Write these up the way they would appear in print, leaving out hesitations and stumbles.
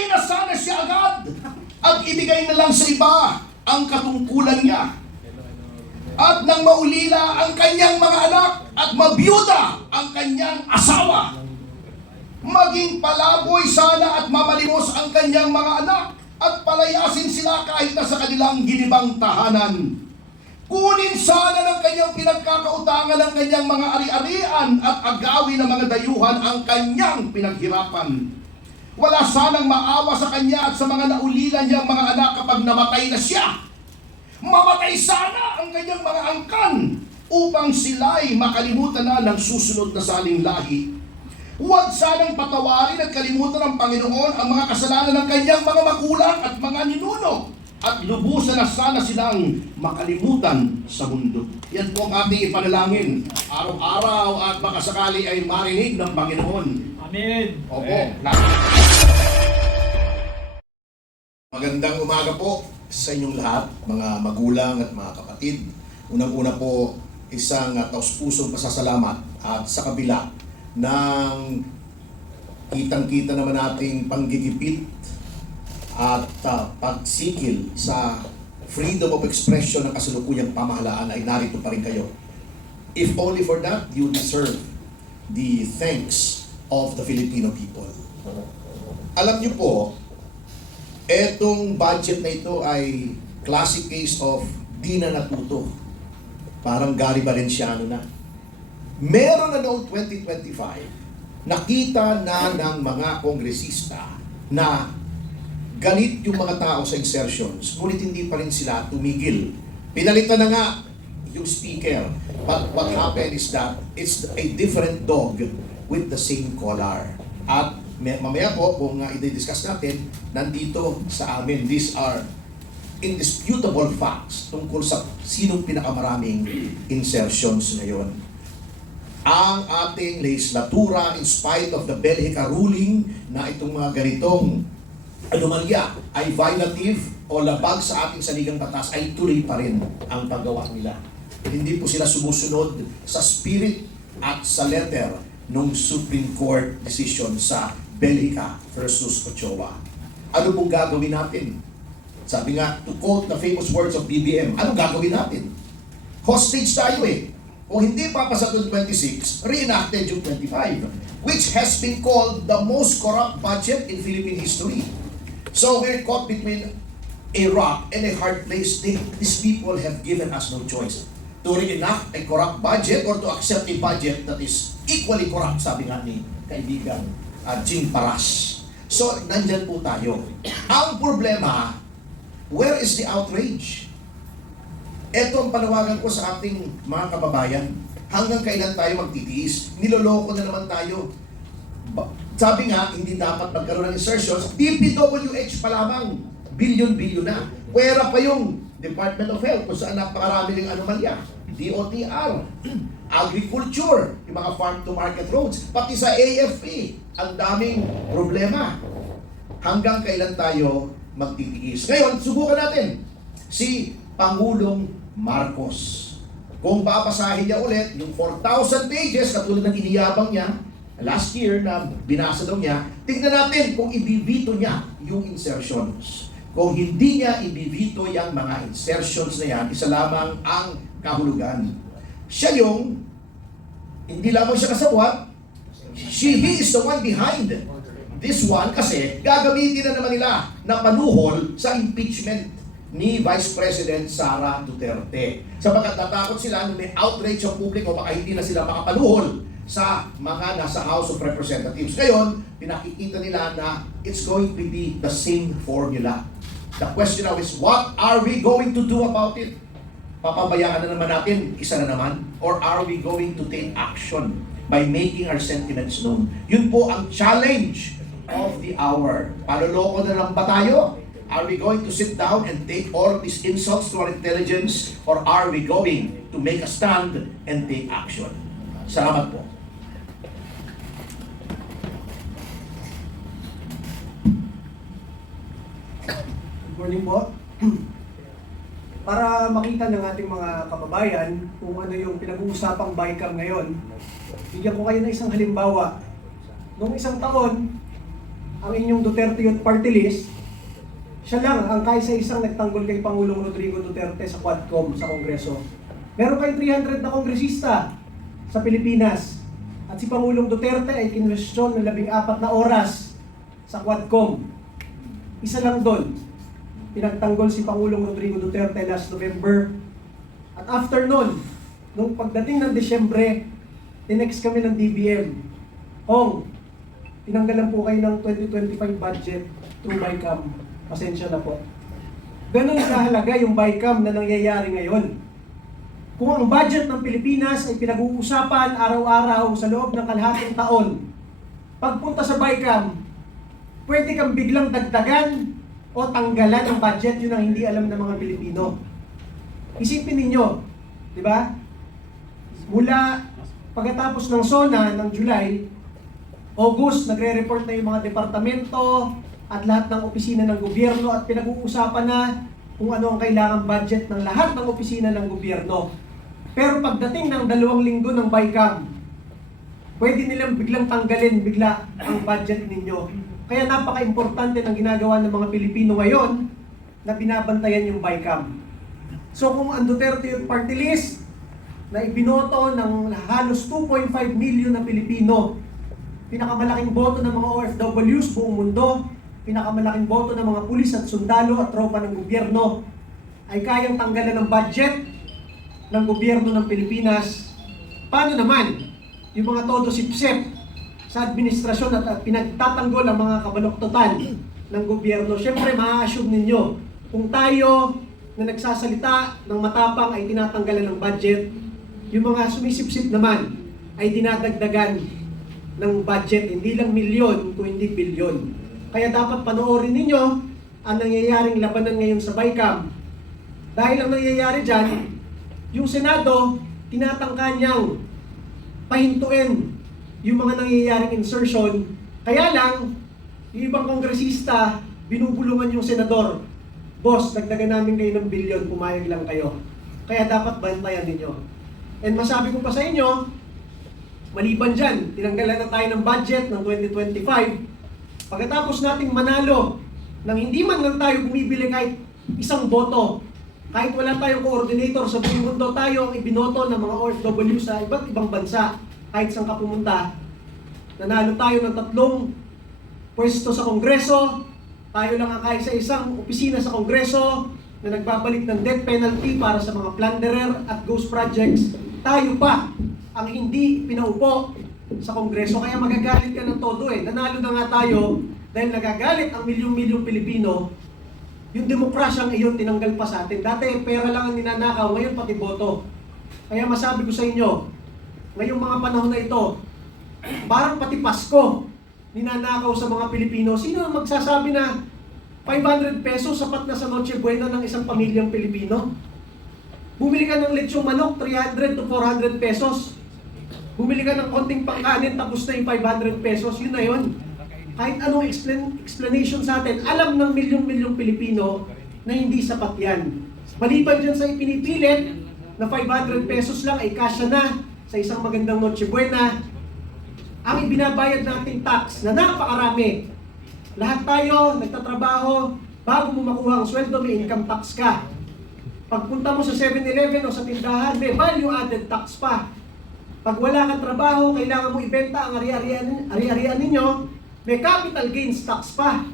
Mamatay na sana siya agad at ibigay na lang sa iba ang katungkulan niya. At nang maulila ang kanyang mga anak at mabiyuda ang kanyang asawa, maging palaboy sana at mamalimos ang kanyang mga anak at palayasin sila kahit na sa kanilang ginibang tahanan. Kunin sana ng kanyang pinagkakautangan ng kanyang mga ari-arian at agawin ng mga dayuhan ang kanyang pinaghirapan. Wala sanang maawa sa kanya at sa mga naulila niyang mga anak kapag namatay na siya. Mamatay sana ang kanyang mga angkan upang sila'y makalimutan na ng susunod na saling lahi. Huwag sanang patawarin at kalimutan ng Panginoon ang mga kasalanan ng kanyang mga magulang at mga ninuno at lubusan na sana silang makalimutan sa mundo. Yan po ang ating ipanalangin araw-araw at baka sakali ay marinig ng Panginoon. Amen. Opo. Magandang umaga po sa inyong lahat, mga magulang at mga kapatid. Unang-una po, isang taus-pusong pasasalamat at sa kabila ng kitang-kita naman nating panggigipit at pagsikil sa freedom of expression ng kasalukuyang pamahalaan ay narito pa rin kayo. If only for that, you deserve the thanks of the Filipino people. Alam niyo po, etong budget na ito ay classic case of di na natuto. Parang Gary Valenciano na. Meron na noong 2025, nakita na ng mga kongresista na galit yung mga tao sa insertions, ngunit hindi pa rin sila tumigil. Pinalitan na nga yung speaker. But what happened is that it's a different dog with the same collar. At mamaya po, kung i-discuss natin, nandito sa amin, these are indisputable facts tungkol sa sinong pinakamaraming insertions ngayon. Ang ating legislatura, in spite of the Belgica ruling na itong mga ganitong anomalya ay violative o labag sa ating saligang batas, ay tuloy pa rin ang paggawa nila. Hindi po sila sumusunod sa spirit at sa letter ng Supreme Court decision sa Belgica versus Ochoa. Ano pong gagawin natin? Sabi nga, to quote the famous words of BBM, ano gagawin natin? Hostage tayo eh. Kung hindi papasa yung 26, reenacted yung 25, which has been called the most corrupt budget in Philippine history. So we're caught between a rock and a hard place. These people have given us no choice to reenact a corrupt budget or to accept a budget that is equally corrupt, sabi nga ni kaibigan Jing Paras. So, nandyan po tayo. Ang problema, where is the outrage? Ito ang panawagan ko sa ating mga kababayan. Hanggang kailan tayo magtitiis? Niloloko na naman tayo. Sabi nga, hindi dapat magkaroon ng insertions. DPWH pa lamang, bilyon-bilyon na. Pwera pa yung Department of Health kung saan napakarami ng anomalya. DOTR, agriculture, yung mga farm-to-market roads, pati sa AFP, ang daming problema. Hanggang kailan tayo magtitiis? Ngayon, subukan natin si Pangulong Marcos. Kung babasahin niya ulit yung 4,000 pages katulad ng iniyabang niya last year na binasa daw niya, tingnan natin kung ibibito niya yung insertions. Kung hindi niya ibibito yung mga insertions na yan, isa lamang ang kahulugan. Siya yung, hindi lamang siya kasabwat, he is the one behind this one kasi gagamitin na naman nila na panuhol sa impeachment ni Vice President Sara Duterte. Sapagkat natakot sila na may outrage ang publiko, baka hindi na sila makapanuhol sa mga nasa House of Representatives. Ngayon, pinakikita nila na it's going to be the same formula. The question now is, what are we going to do about it? Papabayaan na naman natin, isa na naman? Or are we going to take action by making our sentiments known? Yun po ang challenge of the hour. Paloloko na lang ba tayo? Are we going to sit down and take all of these insults to our intelligence? Or are we going to make a stand and take action? Salamat po. Good morning po. Para makita ng ating mga kababayan kung ano yung pinag-uusapang BICAM ngayon, bigyan ko kayo ng isang halimbawa. Noong isang taon, ang inyong Duterte Youth Party List, siya lang ang kaisa-isang nagtanggol kay Pangulong Rodrigo Duterte sa Quadcom sa Kongreso. Meron kayong 300 na kongresista sa Pilipinas at si Pangulong Duterte ay kinwestiyon ng 14 na oras sa Quadcom. Isa lang doon, pinagtanggol si Pangulong Rodrigo Duterte last November. At after nun, nung pagdating ng Desyembre, tinext kami ng DBM, Hong, tinanggalan po kayo ng 2025 budget through BICAM. Pasensya na po. Ganun kahalaga yung BICAM na nangyayari ngayon. Kung ang budget ng Pilipinas ay pinag-uusapan araw-araw sa loob ng kalahating taon, pagpunta sa BICAM, pwede kang biglang dagdagan o tanggalan ang budget, yun ang hindi alam ng mga Pilipino. Isipin ninyo, di ba? Mula pagkatapos ng SONA ng July, August, nagre-report na yung mga departamento at lahat ng opisina ng gobyerno at pinag-uusapan na kung ano ang kailangang budget ng lahat ng opisina ng gobyerno. Pero pagdating ng 2 linggo ng BICAM, pwede nilang biglang tanggalin bigla ang budget ninyo. Kaya napaka-importante ng ginagawa ng mga Pilipino ngayon na binabantayan yung BICAM. So kung ang Duterte Youth Party List na ibinoto ng halos 2.5 million na Pilipino, pinakamalaking boto ng mga OFWs buong mundo, pinakamalaking boto ng mga pulis at sundalo at tropa ng gobyerno, ay kayang tanggalan ng budget ng gobyerno ng Pilipinas. Paano naman yung mga todo sipsep sa administrasyon at pinagtatanggol ang mga kabaloktotan ng gobyerno? Siyempre, ma-assume ninyo, kung tayo na nagsasalita ng matapang ay tinatanggalan ng budget, yung mga sumisipsip naman ay dinadagdagan ng budget, hindi lang milyon, kundi bilyon. Kaya dapat panoorin ninyo ang nangyayaring labanan ngayon sa BICAM. Dahil ang nangyayari dyan, yung Senado, tinatangka niyang pahintuin yung mga nangyayaring insertion. Kaya lang, yung ibang kongresista, binubulungan yung senador. Boss, dagdagan namin kayo ng bilyon, pumayag lang kayo. Kaya dapat bantayan ninyo. And masabi ko pa sa inyo, maliban dyan, tinanggalan na tayo ng budget ng 2025. Pagkatapos nating manalo, nang hindi man lang tayo bumibili kahit isang boto, kahit wala tayong coordinator sa buong mundo, tayo ang ibinoto ng mga OFW sa iba't ibang bansa, kahit saan ka pumunta. Nanalo tayo ng 3 pwesto sa Kongreso, tayo lang ang kahit sa isang opisina sa Kongreso na nagbabalik ng death penalty para sa mga plunderer at ghost projects. Tayo pa ang hindi pinaupo sa Kongreso, kaya magagalit ka ng todo eh. Nanalo na nga tayo dahil nagagalit ang milyong-milyong Pilipino. Yung demokrasyang iyon tinanggal pa sa atin. Dati pera lang ang ninanakaw, ngayon pati boto. Kaya masabi ko sa inyo, ngayong mga panahon na ito, parang pati Pasko, ninanakaw sa mga Pilipino. Sino ang magsasabi na 500 pesos sapat na sa Noche Buena ng isang pamilyang Pilipino? Bumili ka ng lechong manok, 300 to 400 pesos. Bumili ka ng konting pangkanin, tapos na yung 500 pesos, yun na yun. Kahit anong explanation sa atin, alam ng milyong-milyong Pilipino na hindi sapat yan. Maliban dyan sa ipinipilit na 500 pesos lang ay kasya na sa isang magandang Noche Buena, ang ibinabayad nating tax na napakarami. Lahat tayo nagtatrabaho, bago mo makuha ang sweldo, may income tax ka. Pagpunta mo sa 7-Eleven o sa tindahan, may value-added tax pa. Pag wala kang trabaho, kailangan mo ibenta ang ari-arian ninyo, may capital gains tax pa.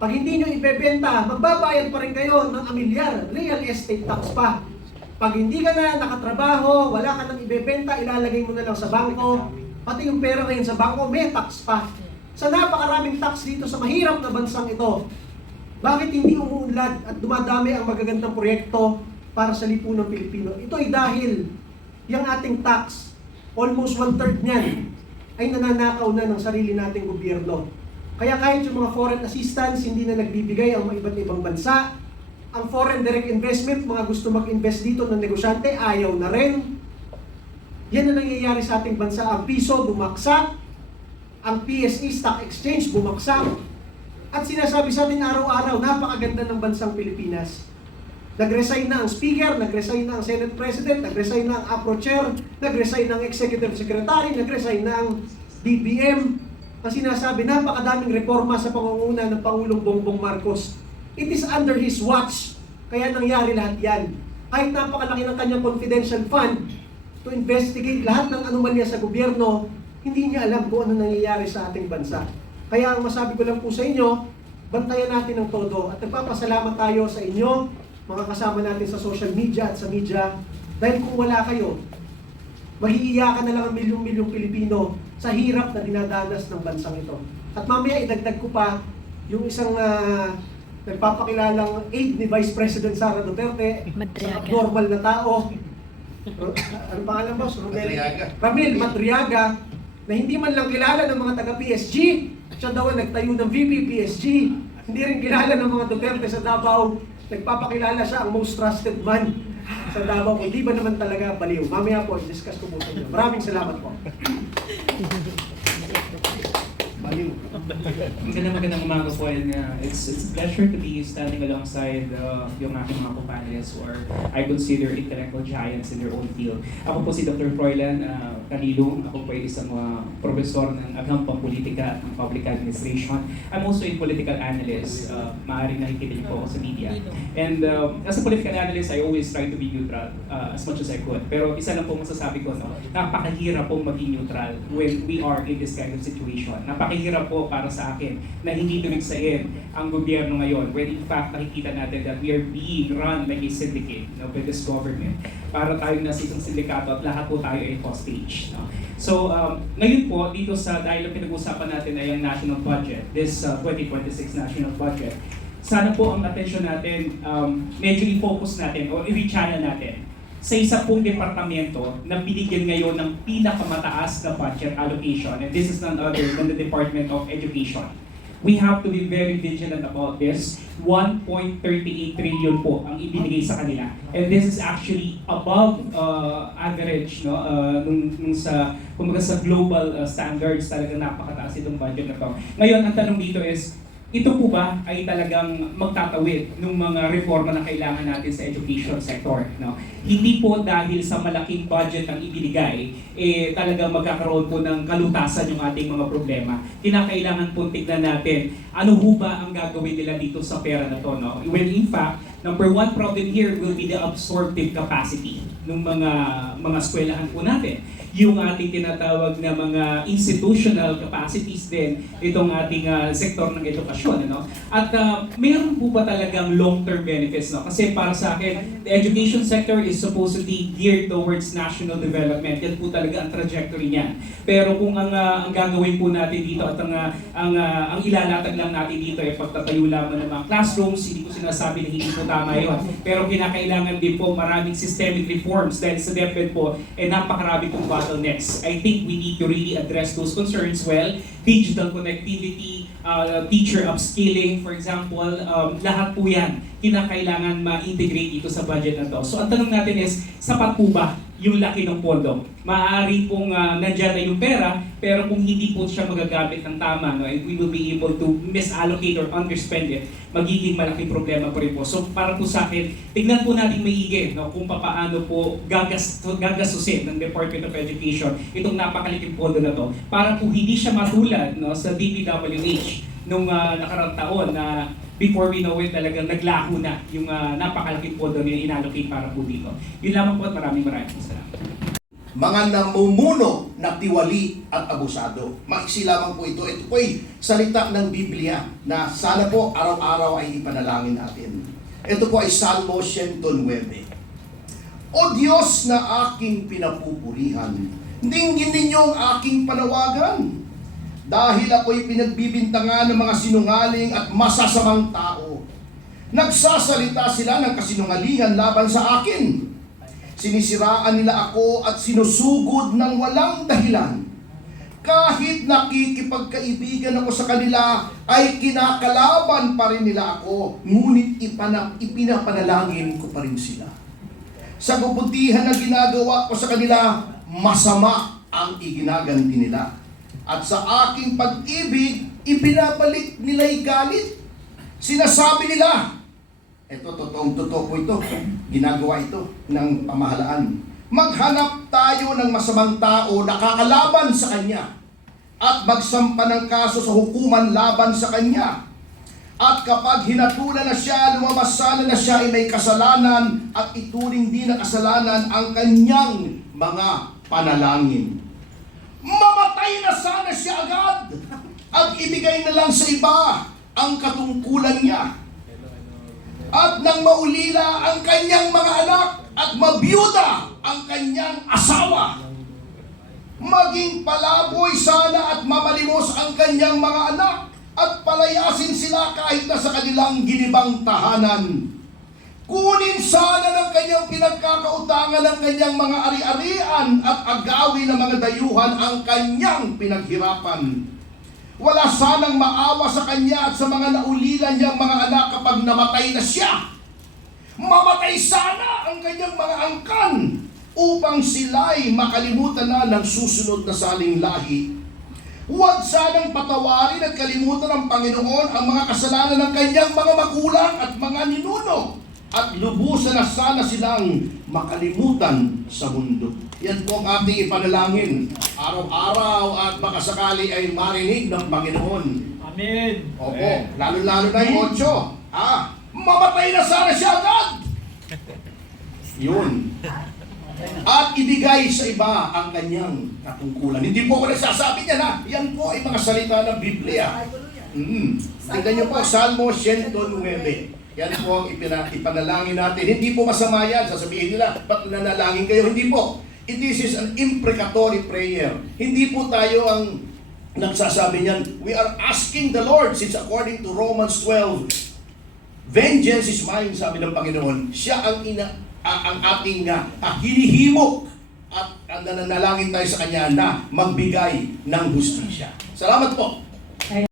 Pag hindi nyo ibebenta, magbabayad pa rin kayo ng amilyar, real estate tax pa. Pag hindi ka na nakatrabaho, wala ka nang ibebenta, ilalagay mo na lang sa bangko, pati yung pera ngayon sa bangko, may tax pa. Sa napakaraming tax dito sa mahirap na bansang ito, bakit hindi umuunlad at dumadami ang magagandang proyekto para sa lipunang Pilipino? Ito ay dahil yung ating tax, almost 1/3 niyan, ay nananakaw na ng sarili nating gobyerno. Kaya kahit yung mga foreign assistance, hindi na nagbibigay ang mga iba't ibang bansa. Ang foreign direct investment, mga gusto mag-invest dito ng negosyante, ayaw na rin. Yan ang nangyayari sa ating bansa. Ang piso bumaksak, ang PSE Stock Exchange bumaksak, at sinasabi sa atin araw-araw, napakaganda ng bansang Pilipinas. Nag-resign na ang Speaker, nag-resign na ang Senate President, nag-resign na ang APRO Chair, nag-resign na ang Executive Secretary, nag-resign na ang DBM. ang sinasabi, napakadaming reforma sa pangunguna ng Pangulong Bongbong Marcos. It is under his watch, kaya nangyari lahat yan. Kahit napakalaki ng kanyang confidential fund to investigate lahat ng anomalya sa gobyerno, hindi niya alam kung ano nangyayari sa ating bansa. Kaya ang masabi ko lang po sa inyo, bantayan natin ng todo at nagpapasalamat tayo sa inyo, mga kasama natin sa social media at sa media, dahil kung wala kayo, mahiiyakan na lang ang milyong-milyong Pilipino sa hirap na dinadanas ng bansang ito. At mamaya idagdag ko pa yung isang nagpapakilalang aide ni Vice President Sara Duterte, Madriaga. normal na tao. Ano pangalan boss? Ramil Madriaga, na hindi man lang kilala ng mga taga-PSG. Siya daw ang nagtayo ng VP PSG. Hindi rin kilala ng mga Duterte sa Davao. Nagpapakilala siya ang most trusted man sa Davao. Kung di ba naman talaga baliw. Mamaya po, discuss ko po sa inyo. Maraming salamat po. Baliw. Magandang umaga po, and it's a pleasure to be standing alongside yung aking mga co-panelists who are, I consider, intellectual giants in their own field. Ako po si Dr. Froilan Canilong. Ako po ay isang profesor ng Agham Pampolitika at ng Public Administration. I'm also a political analyst. Maaaring nakikita niyo po ako sa media. And as a political analyst, I always try to be neutral as much as I could. Pero isa lang po masasabi ko, no, napakahirap pong maging neutral when we are in this kind of situation. Napakahirap po para sa akin na hindi tumigsain ang gobyerno ngayon when in fact nakikita natin that we are being run like a syndicate, no, by this government. Para tayo nasa isang sindikato at lahat po tayo ay hostage. No? So ngayon po dito sa dahil ang pinag-usapan natin ay ang national budget, this 2026 national budget. Sana po ang attention natin medyo i-focus natin o i-rechannel natin sa isa pong departamento na binigyan ngayon ng pinakamataas na budget allocation, and this is none other than the Department of Education. We have to be very vigilant about this. 1.38 trillion po ang ibinigay sa kanila. And this is actually above average, no, nung sa, kumbaga sa global standards, talagang napakataas itong budget na to. Ngayon, ang tanong dito is, ito po ba ay talagang magtatawid ng mga reforma na kailangan natin sa education sector? No? Hindi po dahil sa malaking budget ang ibinigay, talagang magkakaroon po ng kalutasan yung ating mga problema. Kinakailangan po tignan natin, ano ho ba ang gagawin nila dito sa pera na to? No? When in fact, number one problem here will be the absorptive capacity ng mga eskwelahan po natin. Yung ating tinatawag na mga institutional capacities din itong ating sektor ng edukasyon, ano? At mayroon po ba talagang long-term benefits, no? Kasi para sa akin, the education sector is supposedly geared towards national development. Yan po talaga ang trajectory niyan. Pero kung ang gagawin po natin dito at ang ilalatag lang natin dito ay pagtatayo lamang ng mga classrooms, hindi ko sinasabi na hindi po tama yun. Pero kinakailangan din po maraming systemic reforms dahil sa DepEd po napakarami pong bottlenecks. I think we need to really address those concerns well. Digital connectivity, teacher upskilling, for example, lahat po yan kinakailangan ma-integrate dito sa budget na to. So ang tanong natin is, sapat po ba yung laki ng pondo? Maaari pong nandyan na yung pera, pero kung hindi po siya magagamit ng tama, no, and we will be able to misallocate or underspend it, magiging malaking problema po rin po. So para po sa akin, tignan po natin maigi, no, kung paano po gagastusin ng Department of Education itong napakaliking pondo na to, para po hindi siya matulad, no, sa DPWH nung nakaraang taon na before we know it, talagang naglaho na yung napakalaking pondo na inallocate para po dito. Yun lamang po at maraming salamat. Mga namumuno na tiwali at abusado. Maiksi lamang po ito. Ito po ay salita ng Biblia na sana po araw-araw ay ipanalangin natin. Ito po ay Salmo 109. O Diyos na aking pinapupurihan, dinggin ninyo ang aking panawagan. Dahil ako'y pinagbibintangan ng mga sinungaling at masasamang tao. Nagsasalita sila ng kasinungalingan laban sa akin. Sinisiraan nila ako at sinusugod ng walang dahilan. Kahit nakikipagkaibigan ako sa kanila, ay kinakalaban pa rin nila ako, ngunit ipinapanalangin ko pa rin sila. Sa kabutihan na ginagawa ko sa kanila, masama ang iginaganti nila. At sa aking pag-ibig, ipinabalik nila'y galit. Sinasabi nila, ito, totoo po ito, ginagawa ito ng pamahalaan. Maghanap tayo ng masamang tao na kakalaban sa kanya at magsampa ng kaso sa hukuman laban sa kanya. At kapag hinatulan na siya, lumabas sana na siya ay may kasalanan at ituring din na kasalanan ang kanyang mga panalangin. Mamatay na sana siya agad at ibigay na lang sa iba ang katungkulan niya. At nang maulila ang kanyang mga anak at mabiyuda ang kanyang asawa, maging palaboy sana at mamalimos ang kanyang mga anak at palayasin sila kahit na sa kanilang ginibang tahanan. Kunin sana ng kanyang pinagkakautangan ng kanyang mga ari-arian at agawin ng mga dayuhan ang kanyang pinaghirapan. Wala sanang maawa sa kanya at sa mga naulilan niyang mga anak kapag namatay na siya. Mamatay sana ang kanyang mga angkan upang sila'y makalimutan na ng susunod na saling lahi. Huwag sanang patawarin at kalimutan ng Panginoon ang mga kasalanan ng kanyang mga magulang at mga ninuno at lubusan na sana silang makalimutan sa mundo. Yan po ang ating ipanalangin araw-araw at baka sakali ay marinig ng Panginoon. Amen. Opo, lalo-lalo na yung 8. Mamatay na sana siya agad! Yun. At ibigay sa iba ang kanyang katungkulan. Hindi po ako nagsasabi niya na. Yan po ay mga salita ng Biblia. Tignan niyo po, Salmo 109. Yan po ang ipanalangin natin. Hindi po masama yan. Sasabihin nila, ba't nanalangin kayo? Hindi po. This is an imprecatory prayer. Hindi po tayo ang nagsasabi niyan. We are asking the Lord, since according to Romans 12, vengeance is mine, sabi ng Panginoon. Siya ang ang ating hinihimok at nananalangin tayo sa Kanya na magbigay ng hustisya. Salamat po.